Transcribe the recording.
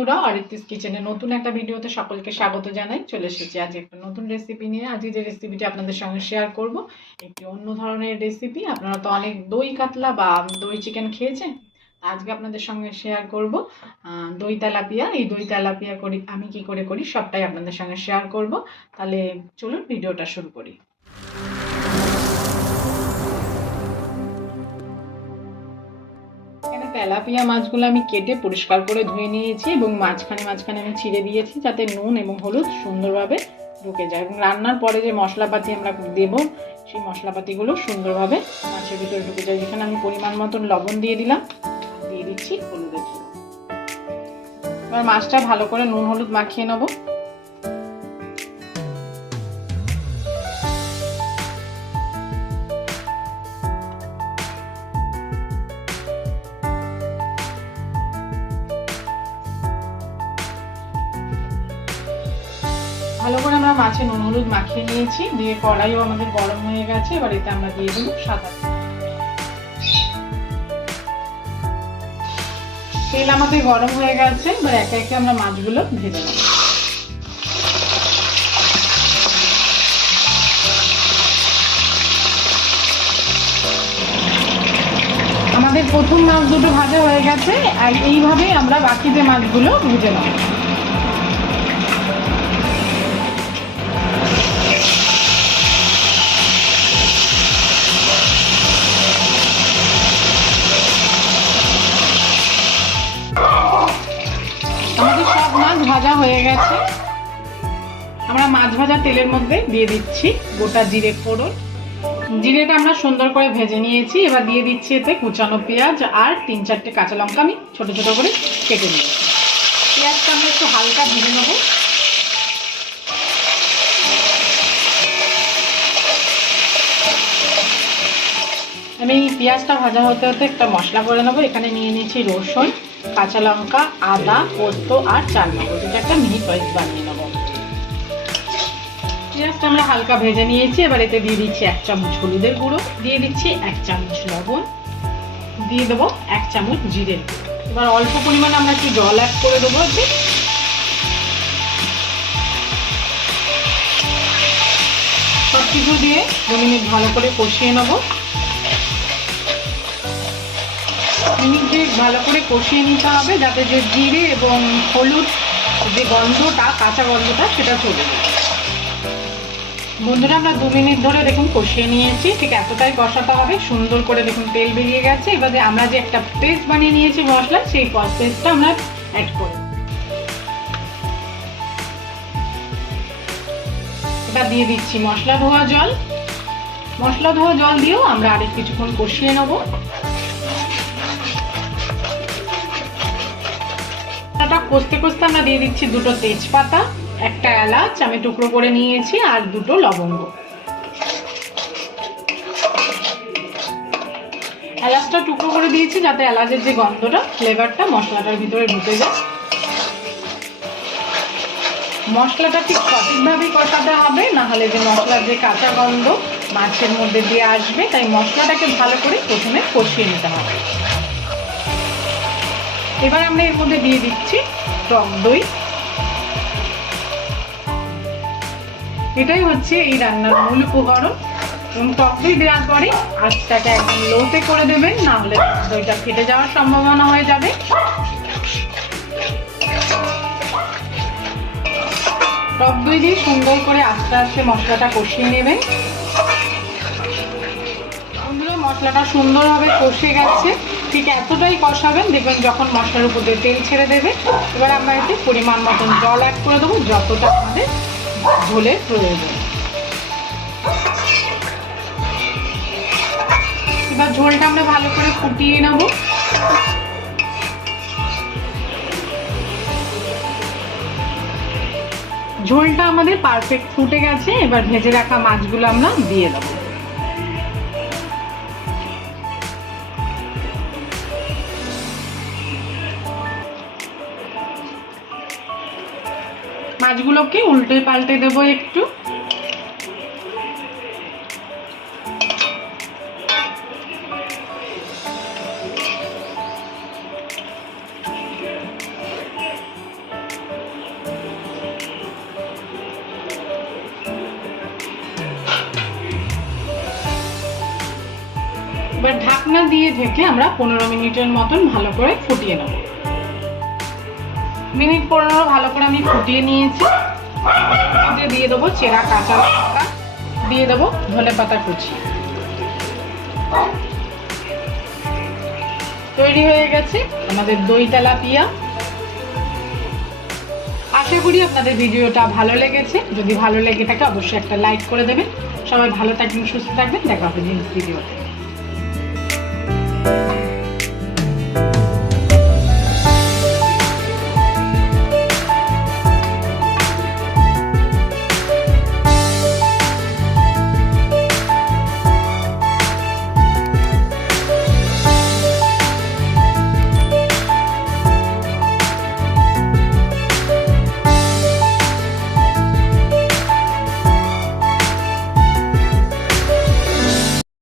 বন্ধুরা, অরিত্রিস কিচেনে নতুন একটা ভিডিওতে সকলকে স্বাগত জানাই। চলে এসেছি আজ একটা নতুন রেসিপি নিয়ে। আজ যে রেসিপিটি আপনাদের সঙ্গে শেয়ার করব একটি অন্য ধরনের রেসিপি। আপনারা তো অনেক দই কাতলা বা দই চিকেন খেয়েছেন, আজকে আপনাদের সঙ্গে শেয়ার করব দই তেলাপিয়া। এই দই তেলাপিয়া করি আমি কি করে করি সবটাই আপনাদের সঙ্গে শেয়ার করব। তাহলে চলুন ভিডিওটা শুরু করি। তেলাপিয়া মাছগুলো আমি কেটে পরিষ্কার করে ধুয়ে নিয়েছি এবং মাঝখানে আমি ছিঁড়ে দিয়েছি যাতে নুন এবং হলুদ সুন্দরভাবে ঢুকে যায়, এবং রান্নার পরে যে মশলাপাতি আমরা দেব সেই মশলাপাতিগুলো সুন্দরভাবে মাছের ভিতরে ঢুকে যায়। যেখানে আমি পরিমাণ মতন লবণ দিয়ে দিলাম, দিয়ে দিচ্ছি হলুদের গুঁড়ো। এবার মাছটা ভালো করে নুন হলুদ মাখিয়ে নেবো। ভালো করে আমরা মাছে নুন হলুদ মাখিয়ে নিয়েছি, দিয়ে কড়াইও আমাদের গরম হয়ে গেছে। এবার এতে আমরা দিয়ে দেবো সাদা তেল। আমাদের গরম হয়ে গেছে, এবার একে একে আমরা মাছগুলো ভেজে নেব। আমাদের প্রথম মাছ দুটো ভাজা হয়ে গেছে, আর এইভাবেই আমরা বাকি যে মাছগুলো ভেজে নেব। আমাদের সব মাছ ভাজা হয়ে গেছে। আমরা মাছ ভাজা তেলের মধ্যে দিয়ে দিচ্ছি গোটা জিরে ফোড়ন। জিরেটা আমরা সুন্দর করে ভেজে নিয়েছি। এবার দিয়ে দিচ্ছি এতে কুচানো পেঁয়াজ আর 3-4টে কাঁচা লঙ্কা আমি ছোট ছোট করে কেটে নিয়েছি। পেঁয়াজটা আমরা একটু হালকা ভেজে নেব। আমি পেঁয়াজটা ভাজা হতে হতে একটা মশলা করে নেবো। এখানে নিয়ে নিয়েছি রসুন, কাঁচা লঙ্কা, আদা, পোস্ত আর চালমগজ। এটা একটা মিহি পেস্ট বানিয়ে নেবো। পেঁয়াজটা আমরা হালকা ভেজে নিয়েছি। এবার এতে দিয়ে দিচ্ছি 1 চামচ হলুদের গুঁড়ো, দিয়ে দিচ্ছি 1 চামচ লবণ, দিয়ে দেবো 1 চামচ জিরের গুঁড়ো। এবার অল্প পরিমাণে আমরা একটু জল অ্যাড করে দেবো। সব কিছু দিয়ে 2 মিনিট ভালো করে কষিয়ে নেবো। ভালো করে কষিয়ে নিতে হবে যাতে যে জিরে এবং হলুদ যে গন্ধটা, কাঁচা গন্ধটা, সেটা চলে যায়। বন্ধুরা, আমরা 2 মিনিট ধরে দেখুন কষিয়ে নিয়েছি। ঠিক এতটাই কষাতে হবে। সুন্দর করে দেখুন তেল বেরিয়ে গেছে। এবারে আমরা যে একটা পেস্ট বানিয়ে নিয়েছি মশলা, সেই পেস্টটা আমরা অ্যাড করব। এবার দিয়ে দিচ্ছি মশলা ধোয়া জল। মশলা ধোয়া জল দিয়েও আমরা আরেক কিছুক্ষণ কষিয়ে নেব। কষতে কষতে আমরা দিয়ে দিচ্ছি 2টো তেজপাতা, 1টা এলাচ আমি টুকরো করে নিয়েছি, আর 2টো লবঙ্গ। এলাচটা টুকরো করে দিয়েছি যাতে এলাচের যে গন্ধটা, ফ্লেভারটা মশলাটার ভিতরে ঢুকে যায়। মশলাটা ঠিক সঠিকভাবেই কষাতে হবে, না হলে যে মশলার যে কাঁচা গন্ধ মাছের মধ্যে দিয়ে আসবে। তাই মশলাটাকে ভালো করে প্রথমে কষিয়ে নিতে হবে। এবার আমরা এর মধ্যে দিয়ে দিচ্ছি টক দই। এটাই হচ্ছে এই রান্নার মূল উপকরণ। এবং টক দই দেওয়ার পরে আঁচটাকে একদম লোতে করে দেবেন, না হলে দইটা ফেটে যাওয়ার সম্ভাবনা হয়ে যাবে। টক দই দিয়ে সুন্দর করে আস্তে আস্তে মশলাটা কষিয়ে নেবেন। বন্ধুরা, মশলাটা সুন্দরভাবে কষে গেছে। ঠিক এতটাই কষাবেন, দেখবেন যখন মশলার উপর দিয়ে তেল ছেড়ে দেবে। এবার আমরা এতে পরিমাণ মতন জল অ্যাড করে দেবো, যতটা আমাদের ঝোলের প্রয়োজন। এবার ঝোলটা আমরা ভালো করে ফুটিয়ে নেব। ঝোলটা আমাদের পারফেক্ট ফুটে গেছে। এবার ভেজে রাখা মাছগুলো আমরা দিয়ে দেবো। মাছগুলোকে উল্টে পাল্টে দেবো একটু। এবার ঢাকনা দিয়ে ঢেকে আমরা 15 মিনিটের মতন ভালো করে ফুটিয়ে নেব। মিনিট 15 ভালো করে আমি ফুটিয়ে নিয়েছি। দিয়ে দেবো চেরা কাঁচা লঙ্কা, দিয়ে দেবো ধনেপাতা কুচি। তৈরি হয়ে গেছে আমাদের দই তেলাপিয়া। আশা করি আপনাদের ভিডিওটা ভালো লেগেছে। যদি ভালো লেগে থাকে অবশ্যই একটা লাইক করে দেবেন। সবাই ভালো থাকবেন, সুস্থ থাকবেন। দেখা হবে নেক্সট ভিডিওতে।